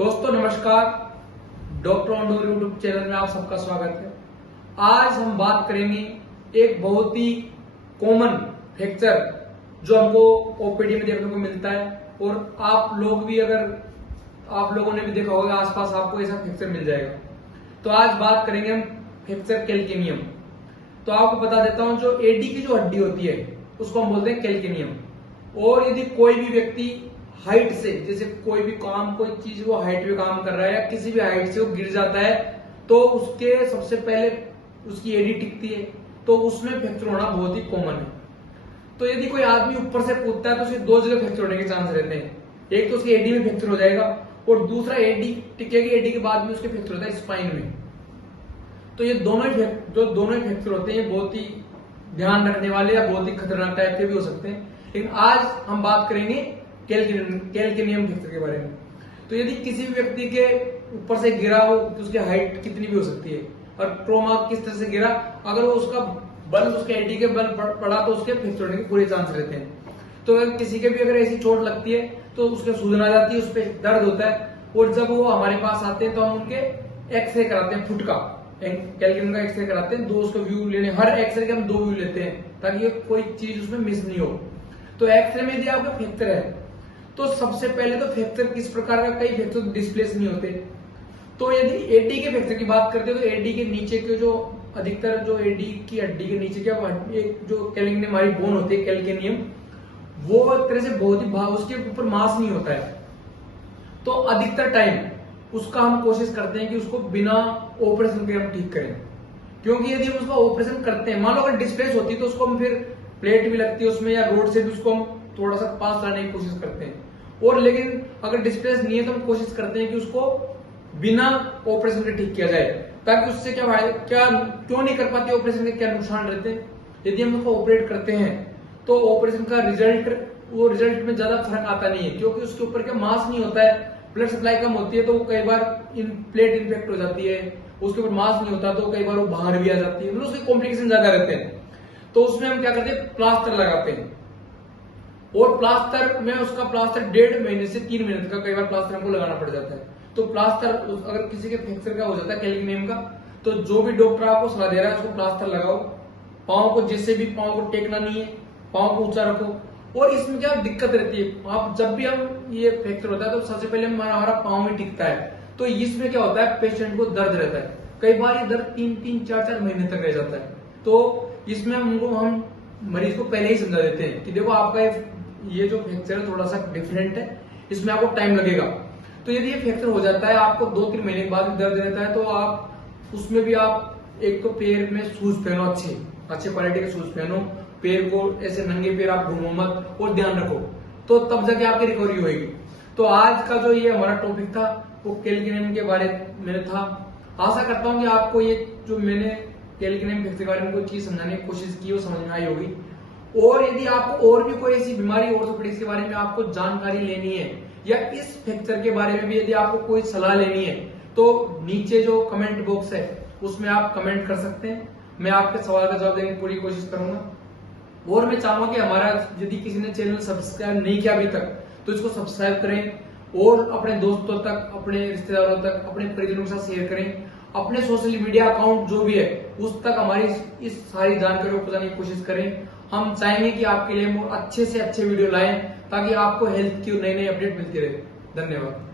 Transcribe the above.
दोस्तों नमस्कार, doctor on door YouTube channel में आप सबका स्वागत है। आज हम बात करेंगे एक बहुत ही कॉमन फ्रैक्चर जो हमको ओपीडी में देखने को मिलता है और आप लोगों ने भी देखा होगा, आसपास आपको ऐसा फ्रैक्चर मिल जाएगा। तो आज बात करेंगे हम फ्रैक्चर कैल्केनियम। तो आपको बता देता हूं, जो एडी की जो हड्डी होती है उसको हम बोलते हैं कैल्केनियम। और यदि कोई भी व्यक्ति हाइट से, जैसे कोई चीज वो हाइट पे काम कर रहा है या किसी भी हाइट से वो गिर जाता है, तो उसके सबसे पहले उसकी एडी टिकती है, तो उसमें फ्रैक्चर होना बहुत ही कॉमन है। तो यदि कोई आदमी ऊपर से कूदता है तो उसके दो जगह फ्रैक्चर होने के चांस रहते हैं। एक तो उसकी एडी में फ्रैक्चर हो जाएगा और दूसरा एडी टिकेगी, एडी के बाद में उसके फ्रैक्चर होता है स्पाइन में। तो ये दोनों ही फ्रैक्चर होते हैं, बहुत ही ध्यान रखने वाले या बहुत ही खतरनाक टाइप के भी हो सकते हैं। लेकिन आज हम बात करेंगे कैल्केनियम फ्रैक्चर के बारे में। तो यदि किसी भी व्यक्ति के ऊपर से गिरा हो तो उसकी हाइट कितनी भी हो सकती है और ट्रोमा किस तरह से गिरा, अगर वो उसके एडी के बल पड़ा तो उसके फ्रैक्चर होने के पूरे चांस रहते हैं। तो अगर किसी के भी अगर ऐसी चोट लगती है तो उसके सूजन आ जाती है, उस पर दर्द होता है, और जब वो हमारे पास आते हैं तो हम उनके एक्सरे कराते हैं, फुट का कैल्केनियम का एक्सरे कराते हैं। दो उसको व्यू लेने, हर एक्सरे के हम 2 व्यू लेते हैं ताकि कोई चीज उसमें मिस नहीं हो। तो एक्सरे में यदि आपका फ्रैक्चर है तो सबसे पहले तो फ्रैक्चर किस प्रकार का, कई फ्रैक्चर डिस्प्लेस नहीं होते। तो यदि एडी के फ्रैक्चर की बात करते हैं तो एडी के नीचे के जो अधिकतर जो एडी की हड्डी के नीचे क्या एक जो कैल्केनियम हमारी बोन होती है कैल्केनियम, वो एक तरह से बहुत ही उसके ऊपर मांस नहीं होता है। तो अधिकतर टाइम उसका हम कोशिश करते हैं कि उसको बिना ऑपरेशन के हम ठीक करें, क्योंकि यदि हम उसका ऑपरेशन करते हैं, मान लो अगर डिस्प्लेस होती तो उसको हम फिर प्लेट भी लगती है उसमें या रोड से भी उसको हम थोड़ा सा पास लाने की कोशिश करते हैं। और लेकिन अगर डिस्प्लेस नहीं है तो हम कोशिश करते हैं कि उसको बिना ऑपरेशन के ठीक किया जाए, ताकि उससे क्यों नहीं कर पाते ऑपरेशन के क्या नुकसान रहते हैं। यदि हम उसको ऑपरेट करते हैं तो ऑपरेशन का रिजल्ट में ज्यादा फर्क आता नहीं है, क्योंकि उसके ऊपर क्या मांस नहीं होता है, ब्लड सप्लाई कम होती है, तो वो कई बार प्लेट इन्फेक्ट हो जाती है, उसके ऊपर मांस नहीं होता तो कई बार वो बाहर भी आ जाती है, मतलब उसके कॉम्प्लिकेशन ज्यादा रहते हैं। तो उसमें हम क्या करते हैं, प्लास्टर लगाते हैं, और प्लास्टर में उसका प्लास्टर 1.5 महीने से 3 महीने तक का कई बार प्लास्टर हमको लगाना पड़ जाता है। तो प्लास्टर अगर किसी के फ्रैक्चर का हो जाता है कैल्केनियम का, तो जो भी डॉक्टर आपको सलाह दे रहा है उसको प्लास्टर लगाओ। पाँव को जिससे भी पाँव को टेकना नहीं है, पाँव को ऊंचा रखो। और इसमें क्या दिक्कत रहती है, आप जब भी हम ये फ्रैक्चर होता है तो सबसे पहले हमारा पाँव ही टिकता है। तो इसमें क्या होता है, पेशेंट को दर्द रहता है, कई बार ये दर्द 3-3, 4-4 महीने तक रह जाता है। तो इसमें हम मरीज को पहले ही समझा देते हैं कि देखो आपका ये जो फ्रैक्चर है थोड़ा सा डिफरेंट है, इसमें आपको टाइम लगेगा। तो यदि ये फ्रैक्चर हो जाता है, आपको 2-3 महीने के बाद भी दर्द रहता है, तो आप उसमें भी आप एक तो पैर में शूज पहनो, अच्छे क्वालिटी के शूज पहनो, पैर को ऐसे नंगे पैर आप घूमो मत, और ध्यान रखो, तो तब जाके आपकी रिकवरी होगी। तो आज का जो ये हमारा टॉपिक था वो कैल्केनियम के बारे में था। आशा करता हूँ कि आपको ये जो मैंने कैल्केनियम फ्रैक्चर के बारे में कोई चीज समझाने की कोशिश की वो समझ में आई होगी। और यदि आपको और भी कोई ऐसी बीमारी ऑर्थोपेडिक्स के बारे में आपको जानकारी लेनी है, या इस फ्रैक्चर के बारे में भी यदि आपको कोई सलाह लेनी है, तो नीचे जो कमेंट बॉक्स है उसमें आप कमेंट कर सकते हैं। मैं आपके सवाल का जवाब देने की पूरी कोशिश करूंगा। और मैं चाहूंगा कि हमारा यदि किसी ने चैनल सब्सक्राइब नहीं किया अभी तक तो इसको सब्सक्राइब करें और अपने दोस्तों तक, अपने रिश्तेदारों तक, अपने परिजनों के साथ शेयर करें। अपने सोशल मीडिया अकाउंट जो भी है उस तक हमारी इस सारी जानकारी को पहुंचाने की कोशिश करें। हम चाहेंगे कि आपके लिए अच्छे से अच्छे वीडियो लाएं ताकि आपको हेल्थ की नई अपडेट मिलती रहे। धन्यवाद।